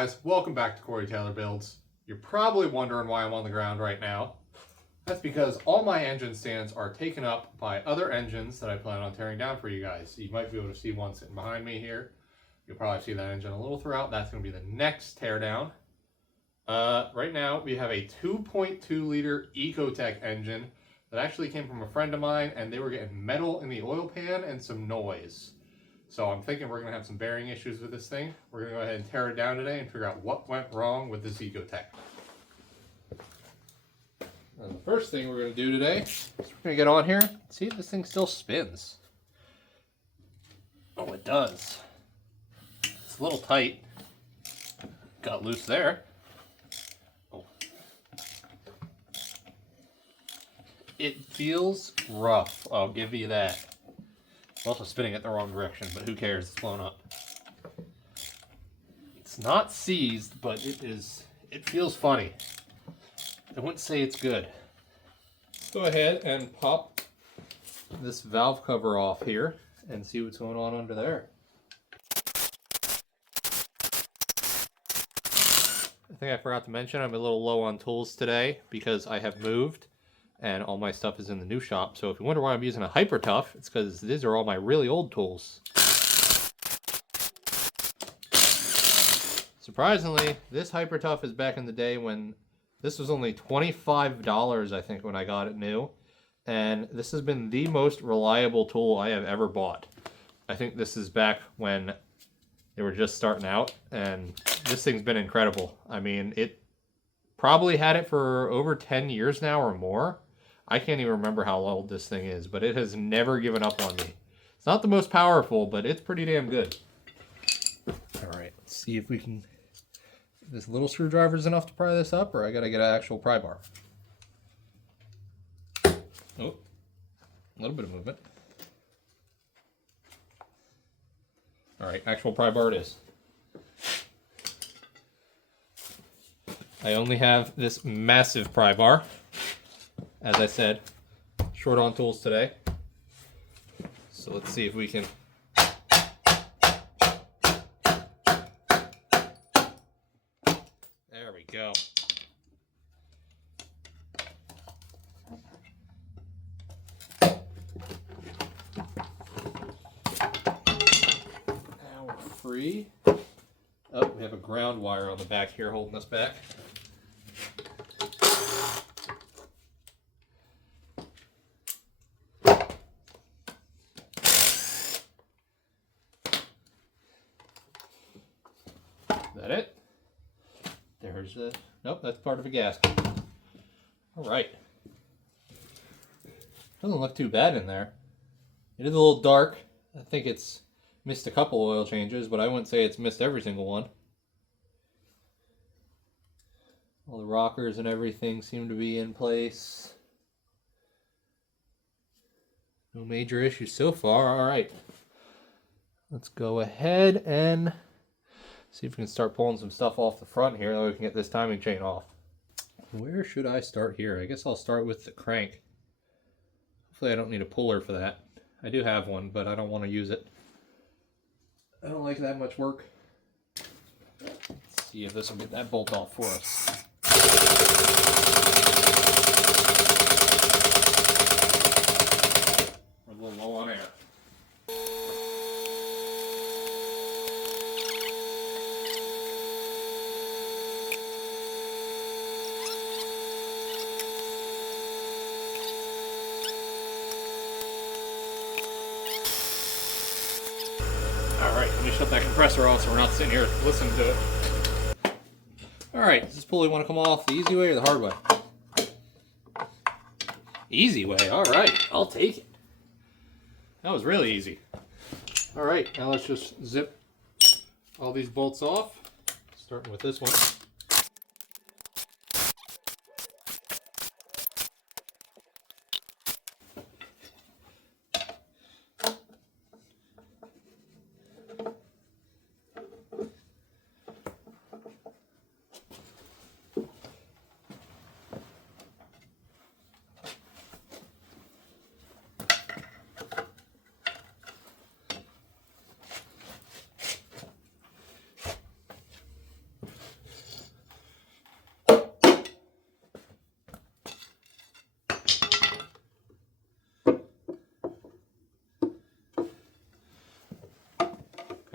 guys? Welcome back to Corey Taylor Builds. You're probably wondering why I'm on the ground right now. That's because all my engine stands are taken up by other engines that I plan on tearing down for you guys. You might be able to see one sitting behind me here. You'll probably see that engine a little throughout. That's going to be the next teardown. Right now we have a 2.2 liter ECOTech engine that actually came from a friend of mine, and they were getting metal in the oil pan and some noise. So I'm thinking we're going to have some bearing issues with this thing. We're going to go ahead and tear it down today and figure out what went wrong with this ECOTech. And the first thing we're going to do today is we're going to get on here and see if this thing still spins. Oh, it does. It's a little tight. Got loose there. Oh. It feels rough, I'll give you that. Also spinning it the wrong direction, but who cares? It's blown up. It's not seized, but it feels funny. I wouldn't say it's good. Let's go ahead and pop this valve cover off here and see what's going on under there. I think I forgot to mention I'm a little low on tools today because I have moved and all my stuff is in the new shop. So if you wonder why I'm using a Hyper Tough, it's because these are all my really old tools. Surprisingly, this Hyper Tough is back in the day when this was only $25, I think, when I got it new. And this has been the most reliable tool I have ever bought. I think this is back when they were just starting out, and this thing's been incredible. I mean, it probably had it for over 10 years now or more. I can't even remember how old this thing is, but it has never given up on me. It's not the most powerful, but it's pretty damn good. All right, let's see if we can... This little screwdriver is enough to pry this up, or I gotta get an actual pry bar. Oh, a little bit of movement. All right, actual pry bar it is. I only have this massive pry bar. As I said, short on tools today. So let's see if we can... There we go. Now we're free. Oh, we have a ground wire on the back here holding us back. Is that it? There's a... Nope, that's part of a gasket. Alright. Doesn't look too bad in there. It is a little dark. I think it's missed a couple oil changes, but I wouldn't say it's missed every single one. All the rockers and everything seem to be in place. No major issues so far. Alright. Let's go ahead and see if we can start pulling some stuff off the front here, so we can get this timing chain off. Where should I start here? I guess I'll start with the crank. Hopefully I don't need a puller for that. I do have one, but I don't want to use it. I don't like that much work. Let's see if this will get that bolt off for us. We're a little low on air. Alright, let me shut that compressor off so we're not sitting here listening to it. Alright, does this pulley want to come off the easy way or the hard way? Easy way, alright, I'll take it. That was really easy. Alright, now let's just zip all these bolts off, starting with this one.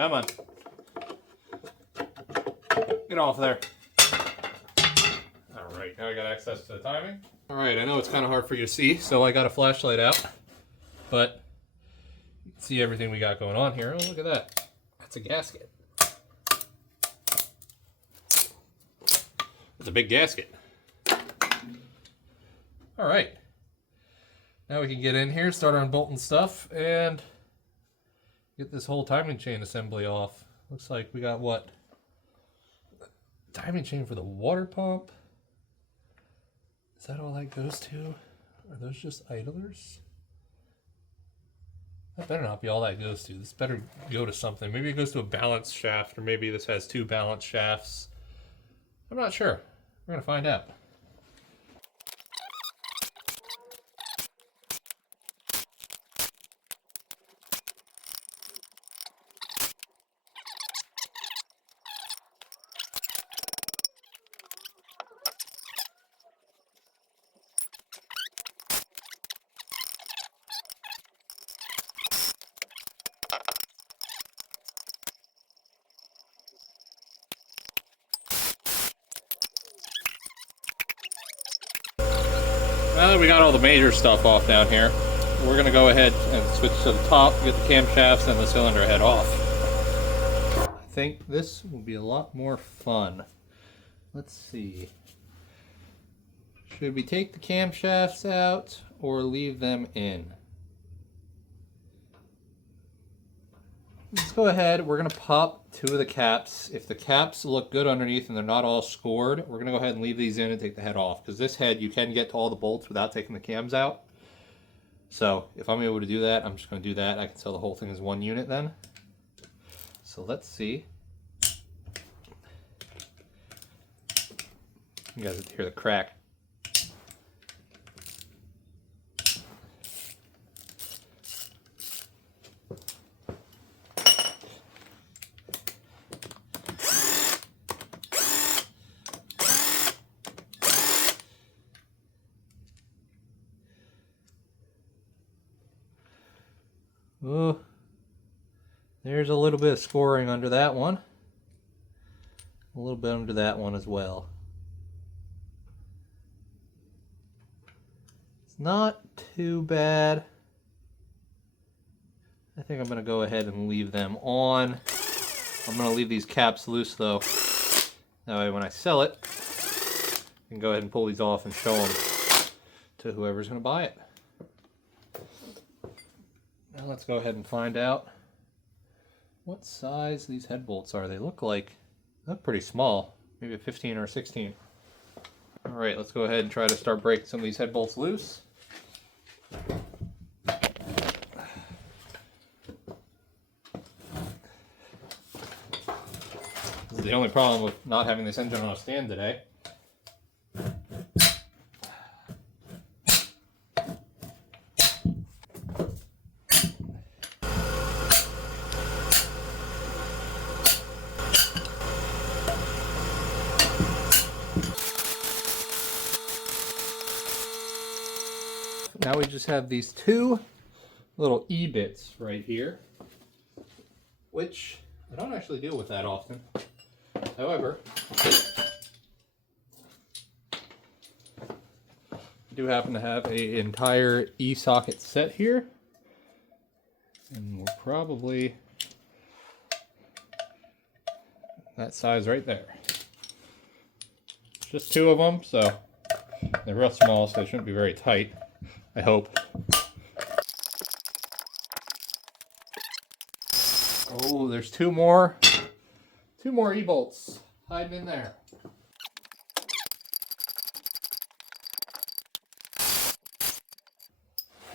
Come on. Get off there. Alright, now I got access to the timing. Alright, I know it's kind of hard for you to see, so I got a flashlight out. But you can see everything we got going on here. Oh, look at that. That's a gasket. It's a big gasket. Alright. Now we can get in here, start unbolting stuff, and get this whole timing chain assembly off. Looks like we got what? Timing chain for the water pump. Is that all that goes to? Are those just idlers? That better not be all that goes to. This better go to something. Maybe it goes to a balance shaft, or maybe this has 2 balance shafts. I'm not sure. We're gonna find out. Now that we got all the major stuff off down here, we're going to go ahead and switch to the top, get the camshafts and the cylinder head off. I think this will be a lot more fun. Let's see. Should we take the camshafts out or leave them in? Let's go ahead. We're going to pop 2 of the caps. If the caps look good underneath and they're not all scored, we're going to go ahead and leave these in and take the head off. Because this head, you can get to all the bolts without taking the cams out. So if I'm able to do that, I'm just going to do that. I can sell the whole thing as one unit then. So let's see. You guys hear the crack. Oh, there's a little bit of scoring under that one. A little bit under that one as well. It's not too bad. I think I'm going to go ahead and leave them on. I'm going to leave these caps loose though. That way when I sell it, I can go ahead and pull these off and show them to whoever's going to buy it. Now let's go ahead and find out what size these head bolts are. They look pretty small, maybe a 15 or a 16. All right, let's go ahead and try to start breaking some of these head bolts loose. This is the only problem with not having this engine on a stand today. Now we just have these 2 little E-bits right here, which I don't actually deal with that often. However, I do happen to have an entire E-socket set here, and we're probably that size right there. Just 2 of them, so they're real small, so they shouldn't be very tight. I hope. Oh, there's 2 more E-bolts hiding in there.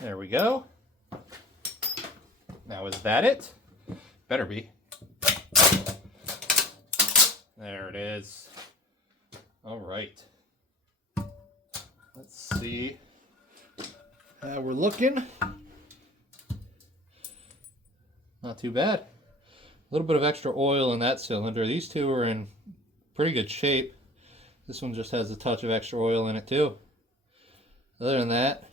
There we go. Now is that it? Better be. There it is. All right. Let's see. We're looking. Not too bad. A little bit of extra oil in that cylinder. These 2 are in pretty good shape. This one just has a touch of extra oil in it too. Other than that,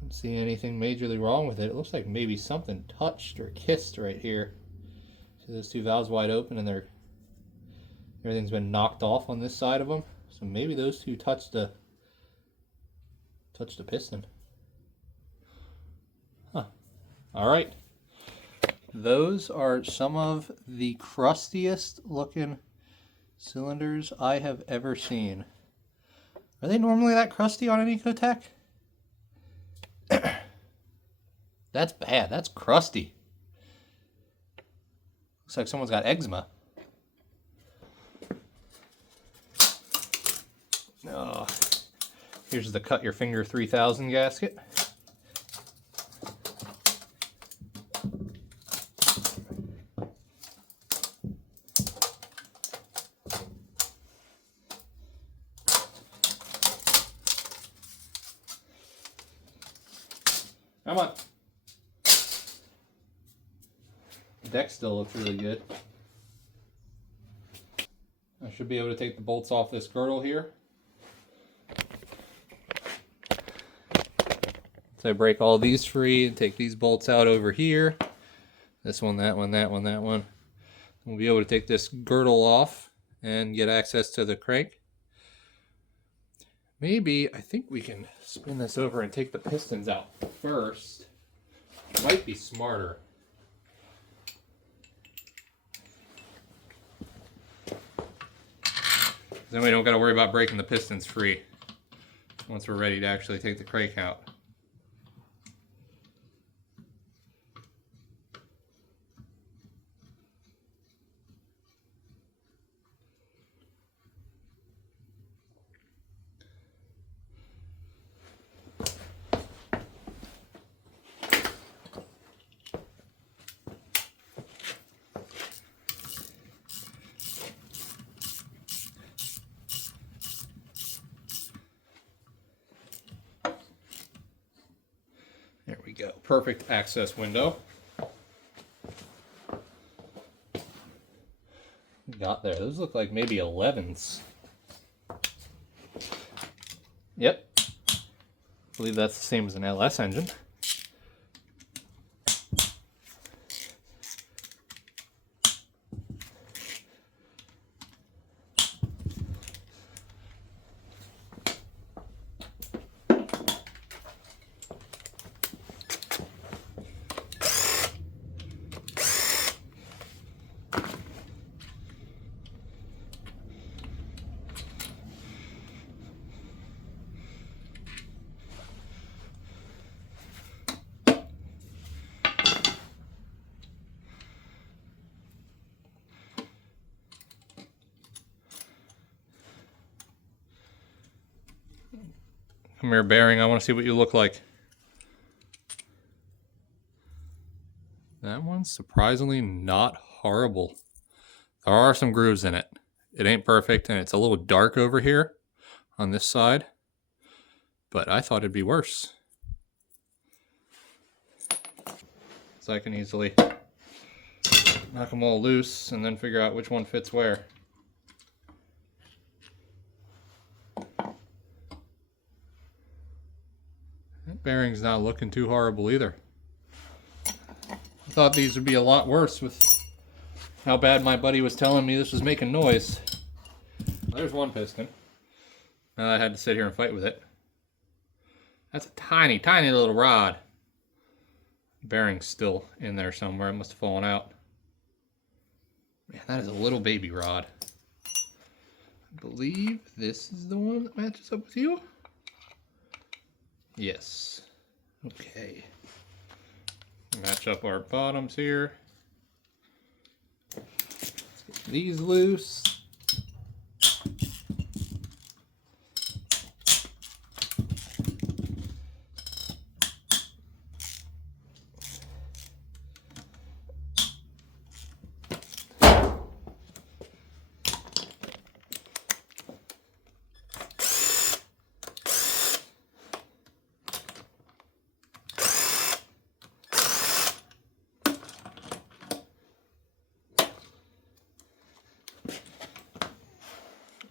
I don't Don't see anything majorly wrong with it. It looks like maybe something touched or kissed right here. See those two valves wide open and everything's been knocked off on this side of them. So maybe those two touched the piston. Huh. All right. Those are some of the crustiest looking cylinders I have ever seen. Are they normally that crusty on an EcoTech? That's bad. That's crusty. Looks like someone's got eczema. Oh, here's the cut your finger 3000 gasket. Come on. The deck still looks really good. I should be able to take the bolts off this girdle here. So I break all these free and take these bolts out over here. This one, that one, that one, that one. We'll be able to take this girdle off and get access to the crank. Maybe, I think we can spin this over and take the pistons out first. Might be smarter. Then we don't got to worry about breaking the pistons free once we're ready to actually take the crank out. There we go. Perfect access window. Got there. Those look like maybe 11s. Yep. I believe that's the same as an LS engine. Come here, bearing. I want to see what you look like. That one's surprisingly not horrible. There are some grooves in it. It ain't perfect, and it's a little dark over here on this side, but I thought it'd be worse. So I can easily knock them all loose and then figure out which one fits where. That bearing's not looking too horrible either. I thought these would be a lot worse with how bad my buddy was telling me this was making noise. Well, there's one piston. Now I had to sit here and fight with it. That's a tiny, tiny little rod. Bearing's still in there somewhere. It must have fallen out. Man, that is a little baby rod. I believe this is the one that matches up with you. Yes. Okay. Match up our bottoms here. Let's get these loose.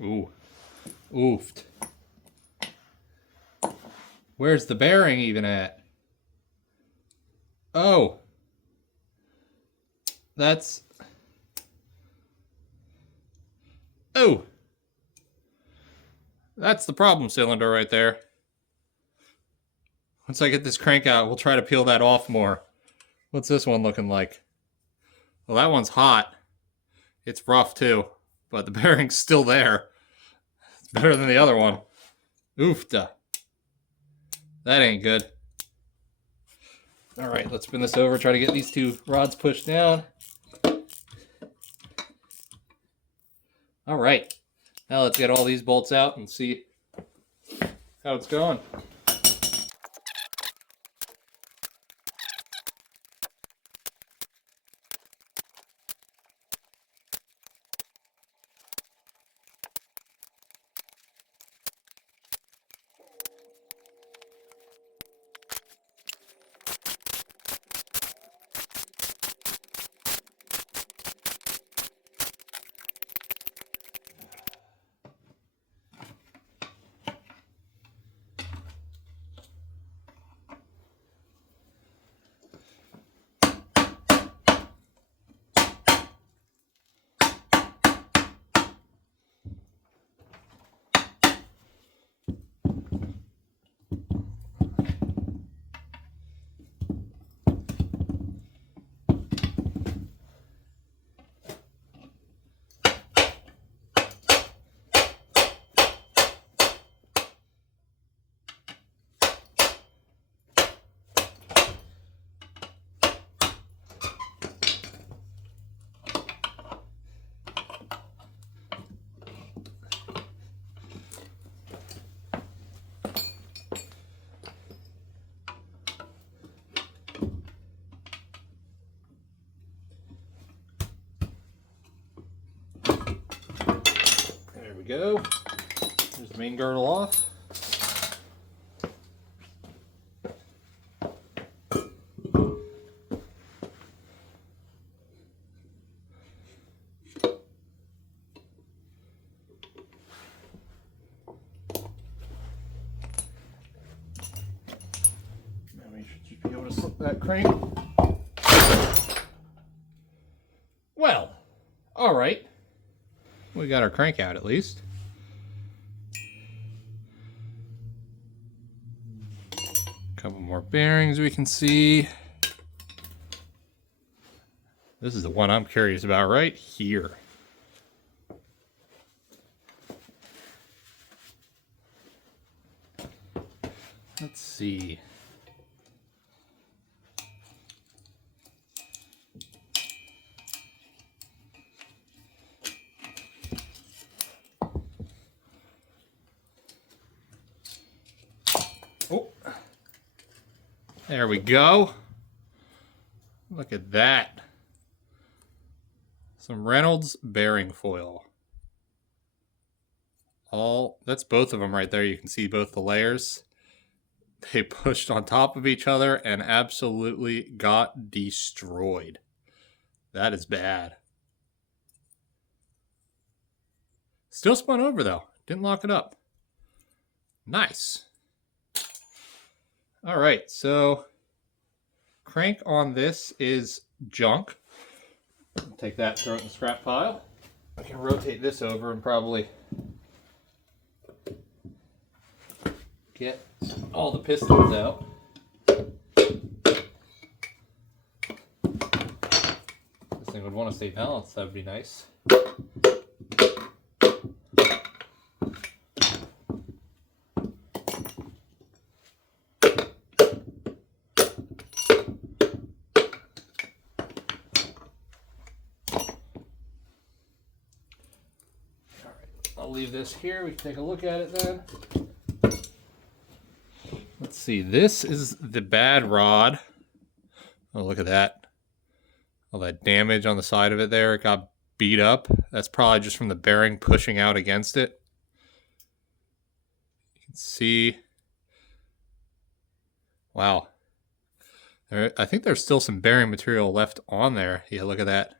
Ooh. Oofed. Where's the bearing even at? Oh. That's... Oh. That's the problem cylinder right there. Once I get this crank out, we'll try to peel that off more. What's this one looking like? Well, that one's hot. It's rough too, but the bearing's still there. It's better than the other one. Oofta. That ain't good. All right, let's spin this over, try to get these two rods pushed down. All right, now let's get all these bolts out and see how it's going. There we go. There's the main girdle off. Now we should just be able to slip that crank. Well, all right. We got our crank out at least. A couple more bearings we can see. This is the one I'm curious about right here. Let's see. Oh, there we go. Look at that. Some Reynolds bearing foil. That's both of them right there. You can see both the layers. They pushed on top of each other and absolutely got destroyed. That is bad. Still spun over though. Didn't lock it up. Nice. All right, so crank on this is junk. Take that, throw it in the scrap pile. I can rotate this over and probably get all the pistons out. This thing would want to stay balanced, that would be nice. I'll leave this here. We can take a look at it then. Let's see. This is the bad rod. Oh, look at that. All that damage on the side of it there. It got beat up. That's probably just from the bearing pushing out against it. You can see. Wow. I think there's still some bearing material left on there. Yeah, look at that.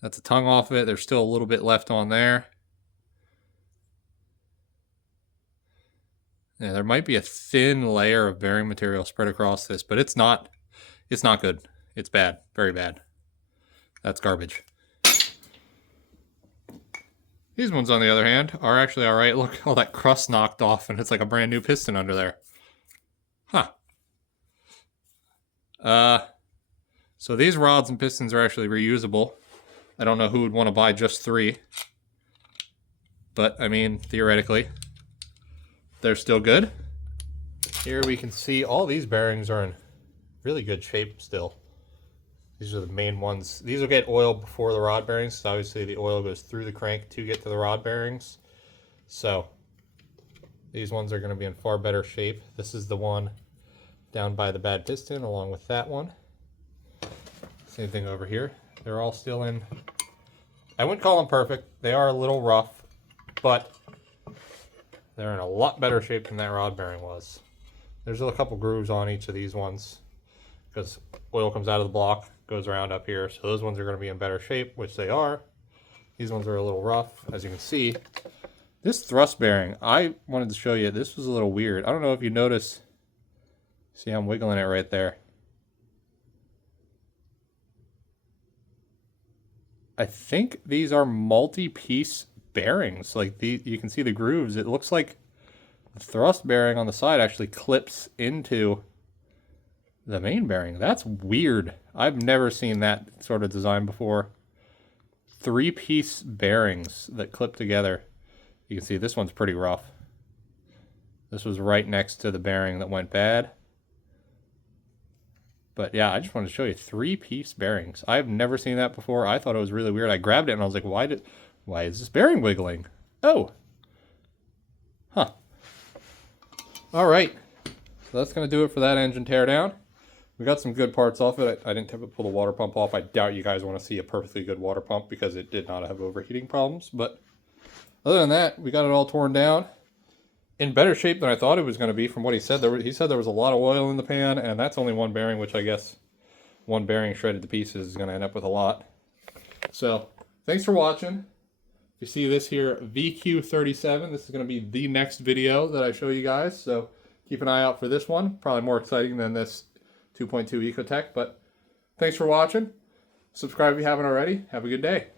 That's the tongue off of it. There's still a little bit left on there. Yeah, there might be a thin layer of bearing material spread across this, but it's not It's not good. It's bad. Very bad. That's garbage. These ones, on the other hand, are actually alright. Look, all that crust knocked off, and it's like a brand new piston under there. Huh. So these rods and pistons are actually reusable. I don't know who would want to buy just 3. But, I mean, theoretically, they're still good. Here we can see all these bearings are in really good shape still. These are the main ones. These will get oil before the rod bearings, so obviously the oil goes through the crank to get to the rod bearings. So these ones are going to be in far better shape. This is the one down by the bad piston along with that one. Same thing over here. They're all still in, I wouldn't call them perfect. They are a little rough, but they're in a lot better shape than that rod bearing was. There's a couple grooves on each of these ones because oil comes out of the block, goes around up here. So those ones are going to be in better shape, which they are. These ones are a little rough, as you can see. This thrust bearing, I wanted to show you, this was a little weird. I don't know if you notice, see I'm wiggling it right there. I think these are multi-piece bearings. Like you can see the grooves. It looks like the thrust bearing on the side actually clips into the main bearing. That's weird. I've never seen that sort of design before. 3-piece bearings that clip together. You can see this one's pretty rough. This was right next to the bearing that went bad. But yeah, I just wanted to show you 3-piece bearings. I've never seen that before. I thought it was really weird. I grabbed it and I was like, why is this bearing wiggling? Oh. Huh. All right. So that's going to do it for that engine teardown. We got some good parts off it. I didn't have to pull the water pump off. I doubt you guys want to see a perfectly good water pump because it did not have overheating problems. But other than that, we got it all torn down. In better shape than I thought it was going to be from what he said. He said there was a lot of oil in the pan, and that's only one bearing, which I guess one bearing shredded to pieces is going to end up with a lot. So, thanks for watching. If you see this here, VQ37, this is going to be the next video that I show you guys. So, keep an eye out for this one. Probably more exciting than this 2.2 ECOTech, but thanks for watching. Subscribe if you haven't already. Have a good day.